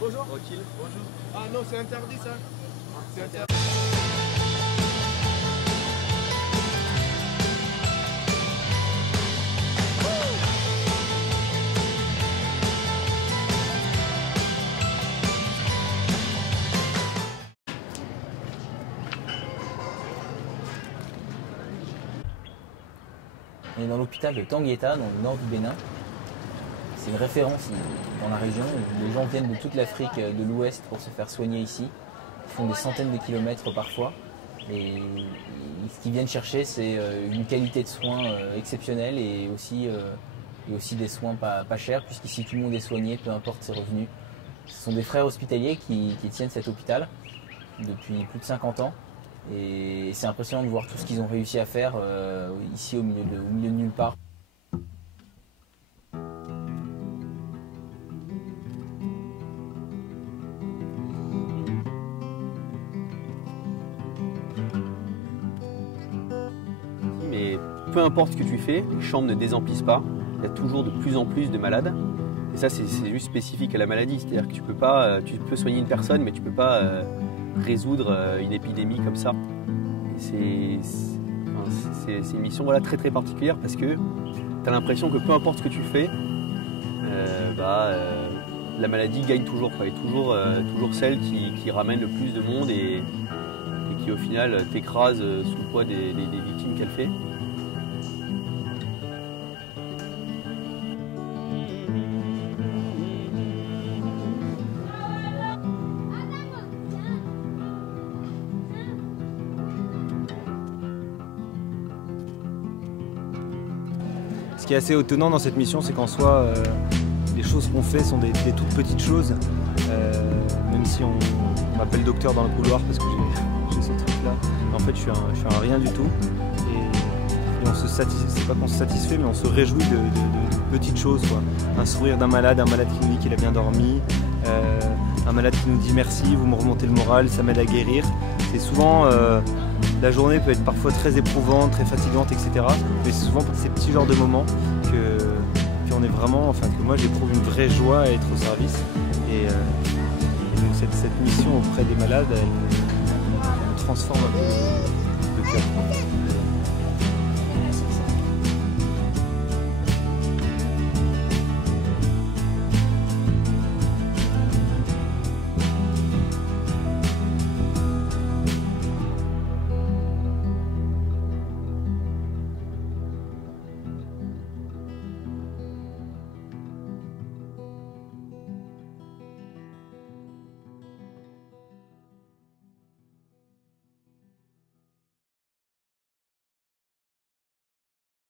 Bonjour. Tranquille. Bonjour. Ah non, c'est interdit ça. C'est interdit. On est dans l'hôpital de Tangueta, dans le nord du Bénin. C'est une référence dans la région. Les gens viennent de toute l'Afrique de l'Ouest pour se faire soigner ici. Ils font des centaines de kilomètres parfois. Et ce qu'ils viennent chercher, c'est une qualité de soins exceptionnelle et aussi des soins pas chers, puisqu'ici tout le monde est soigné, peu importe ses revenus. Ce sont des frères hospitaliers qui tiennent cet hôpital depuis plus de 50 ans. Et c'est impressionnant de voir tout ce qu'ils ont réussi à faire ici au milieu de nulle part. Mais peu importe ce que tu fais, les chambres ne désemplissent pas. Il y a toujours de plus en plus de malades. Et ça, c'est juste spécifique à la maladie. C'est-à-dire que tu peux soigner une personne, mais tu ne peux pas résoudre une épidémie comme ça. C'est une mission très très particulière parce que tu as l'impression que peu importe ce que tu fais, la maladie gagne toujours. Et toujours celle qui ramène le plus de monde et qui au final t'écrase sous le poids des victimes qu'elle fait. Ce qui est assez étonnant dans cette mission, c'est qu'en soi, les choses qu'on fait sont des toutes petites choses. Même si on m'appelle docteur dans le couloir parce que j'ai ce truc-là. En fait, je suis un rien du tout. Et on c'est pas qu'on se satisfait, mais on se réjouit de petites choses, quoi. Un sourire d'un malade qui nous dit qu'il a bien dormi. Un malade qui nous dit merci, vous me remontez le moral, ça m'aide à guérir. Et souvent, la journée peut être parfois très éprouvante, très fatigante, etc. Mais c'est souvent pour ces petits genres de moments qu'on est vraiment, que moi j'éprouve une vraie joie à être au service. Et donc cette mission auprès des malades, elle me transforme un peu le cœur.